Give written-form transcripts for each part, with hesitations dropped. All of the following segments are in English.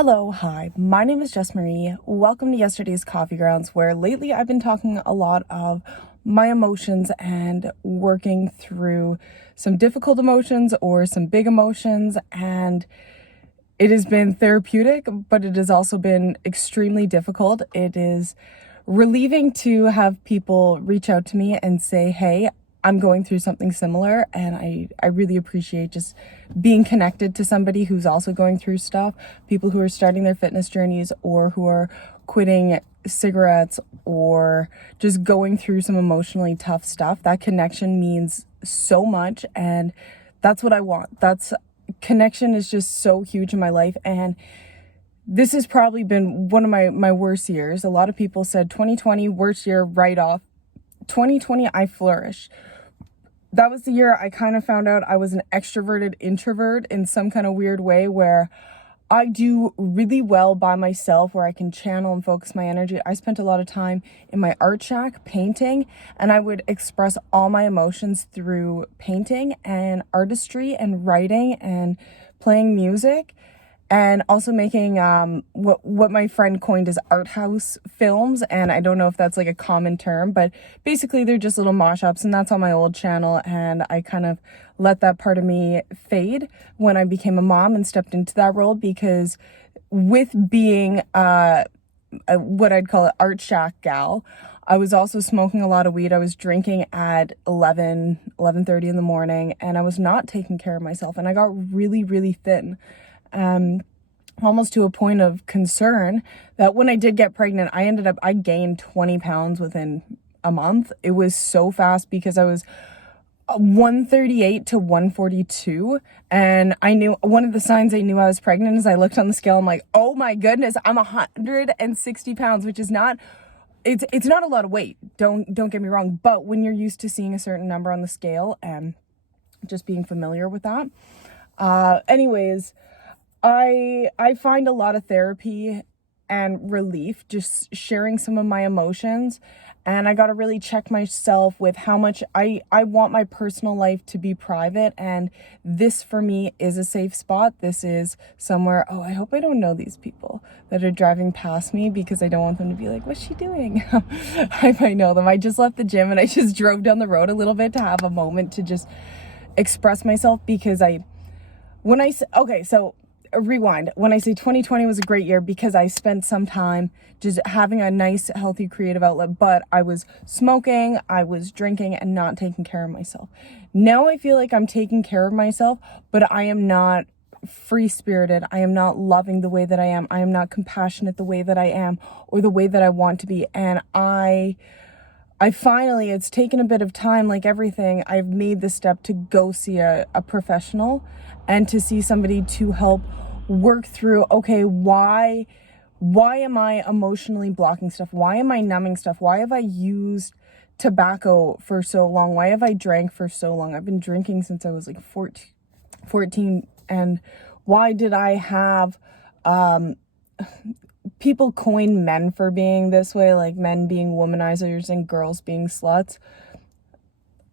Hello, hi, my name is Jess Marie. Welcome to yesterday's Coffee Grounds, where lately I've been talking a lot of my emotions and working through some difficult emotions or some big emotions. And it has been therapeutic, but it has also been extremely difficult. It is relieving to have people reach out to me and say, hey, I'm going through something similar, and I really appreciate just being connected to somebody who's also going through stuff, people who are starting their fitness journeys or who are quitting cigarettes or just going through some emotionally tough stuff. That connection means so much, and that's what I want. Connection is just so huge in my life, and this has probably been one of my worst years. A lot of people said 2020, worst year, right off. 2020, I flourished. That was the year I kind of found out I was an extroverted introvert in some kind of weird way, where I do really well by myself, where I can channel and focus my energy. I spent a lot of time in my art shack painting, and I would express all my emotions through painting and artistry and writing and playing music, and also making what my friend coined as art house films. And I don't know if that's like a common term, but basically they're just little mosh-ups, and that's on my old channel. And I kind of let that part of me fade when I became a mom and stepped into that role, because with being what I'd call an art shack gal, I was also smoking a lot of weed. I was drinking at 11:30 in the morning, and I was not taking care of myself, and I got really, really thin. Almost to a point of concern that when I did get pregnant, I gained 20 pounds within a month. It was so fast, because I was 138 to 142. And I knew one of the signs I knew I was pregnant is I looked on the scale. I'm like, oh my goodness, I'm 160 pounds, which is not, it's not a lot of weight. Don't get me wrong. But when you're used to seeing a certain number on the scale and just being familiar with that. Anyways, I find a lot of therapy and relief just sharing some of my emotions, and I got to really check myself with how much I want my personal life to be private, and this for me is a safe spot. This is somewhere, oh, I hope I don't know these people that are driving past me, because I don't want them to be like, what's she doing? I might know them. I just left the gym and I just drove down the road a little bit to have a moment to just express myself, because rewind. When I say 2020 was a great year, because I spent some time just having a nice, healthy, creative outlet, but I was smoking, I was drinking, and not taking care of myself. Now I feel like I'm taking care of myself, but I am not free-spirited. I am not loving the way that I am. I am not compassionate the way that I am, or the way that I want to be. And I finally, it's taken a bit of time, like everything, I've made the step to go see a professional, and to see somebody to help work through, okay, why am I emotionally blocking stuff? Why am I numbing stuff? Why have I used tobacco for so long? Why have I drank for so long? I've been drinking since I was like 14. And why did I have, people coin men for being this way, like men being womanizers and girls being sluts.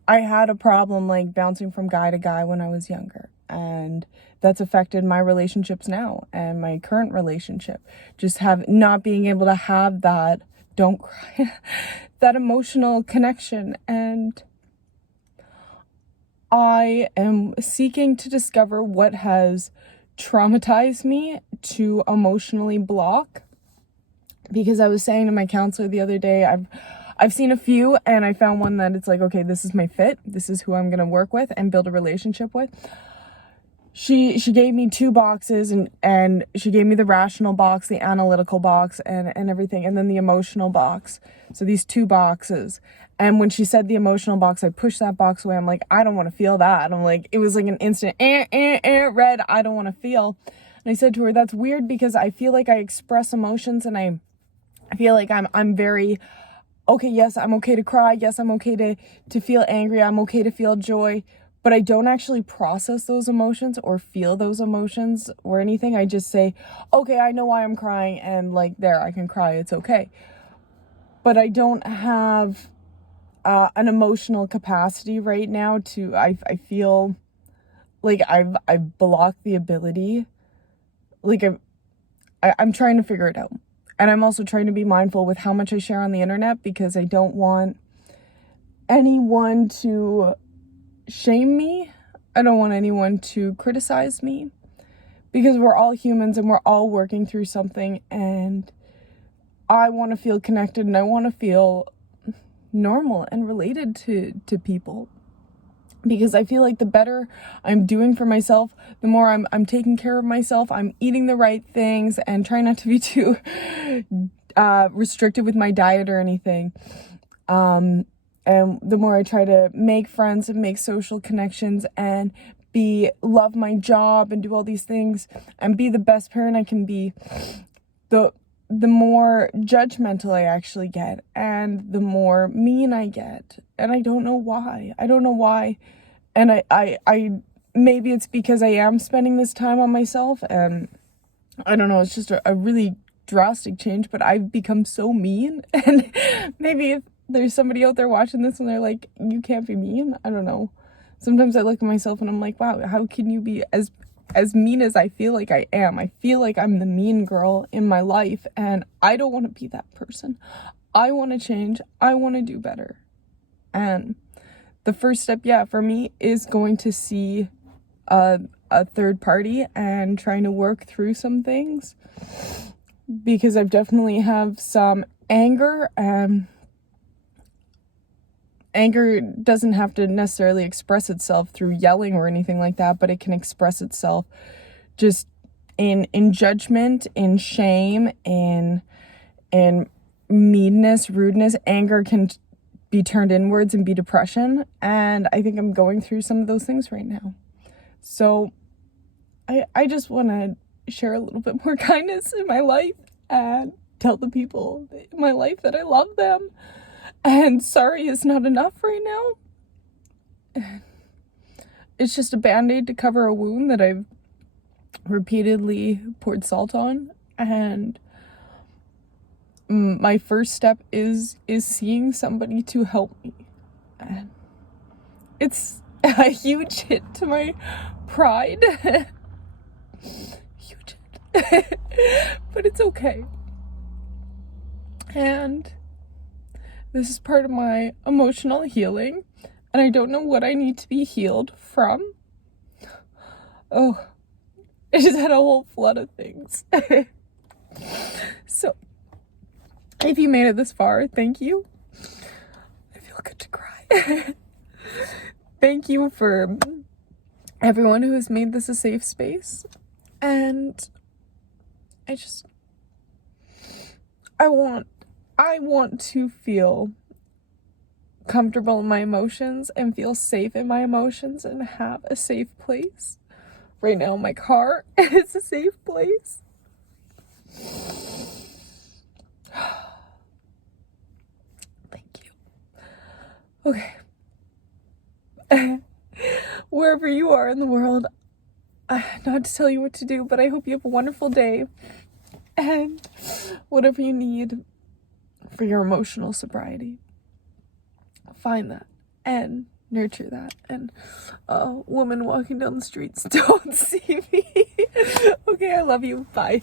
I had a problem like bouncing from guy to guy when I was younger, and that's affected my relationships now and my current relationship. Just not being able to have that, don't cry, that emotional connection. And I am seeking to discover what has traumatized me to emotionally block, because I was saying to my counselor the other day, I've seen a few, and I found one that it's like, okay, this is my fit. This is who I'm going to work with and build a relationship with. She gave me 2 boxes, and she gave me the rational box, the analytical box, and everything, and then the emotional box. So these 2 boxes. And when she said the emotional box, I pushed that box away. I'm like, I don't want to feel that. I'm like, it was like an instant red. I don't want to feel. And I said to her, that's weird, because I feel like I express emotions, and I feel like I'm very, okay, yes, I'm okay to cry. Yes, I'm okay to feel angry. I'm okay to feel joy. But I don't actually process those emotions or feel those emotions or anything. I just say, okay, I know why I'm crying, and like, there, I can cry. It's okay. But I don't have an emotional capacity right now to, I feel like I've blocked the ability. Like I'm trying to figure it out. And I'm also trying to be mindful with how much I share on the internet, because I don't want anyone to shame me. I don't want anyone to criticize me, because we're all humans and we're all working through something, and I want to feel connected and I want to feel normal and related to people, because I feel like the better I'm doing for myself, the more I'm taking care of myself, I'm eating the right things and trying not to be too restricted with my diet or anything. And the more I try to make friends and make social connections and love my job and do all these things and be the best parent I can be, the more judgmental I actually get, and the more mean I get. And I don't know why. And I maybe it's because I am spending this time on myself, and I don't know, it's just a really drastic change, but I've become so mean. And maybe if there's somebody out there watching this and they're like, you can't be mean, I don't know. Sometimes I look at myself and I'm like, wow, how can you be as mean as I feel like I am? I feel like I'm the mean girl in my life, and I don't want to be that person. I want to change. I want to do better. And the first step, for me, is going to see a third party and trying to work through some things, because I've definitely have some anger, and anger doesn't have to necessarily express itself through yelling or anything like that, but it can express itself just in judgment, in shame, in meanness, rudeness. Anger can be turned inwards and be depression, and I think I'm going through some of those things right now. So I just want to share a little bit more kindness in my life and tell the people in my life that I love them. And sorry is not enough right now. It's just a band-aid to cover a wound that I've repeatedly poured salt on. And my first step is seeing somebody to help me. And it's a huge hit to my pride. Huge hit. But it's okay. And this is part of my emotional healing, and I don't know what I need to be healed from. Oh, I just had a whole flood of things. So, if you made it this far, thank you. I feel good to cry. Thank you for everyone who has made this a safe space. And I want to feel comfortable in my emotions and feel safe in my emotions and have a safe place. Right now, my car is a safe place. Thank you. Okay. Wherever you are in the world, not to tell you what to do, but I hope you have a wonderful day. And whatever you need for your emotional sobriety, find that and nurture that. And a woman walking down the streets, don't see me. Okay, I love you. Bye.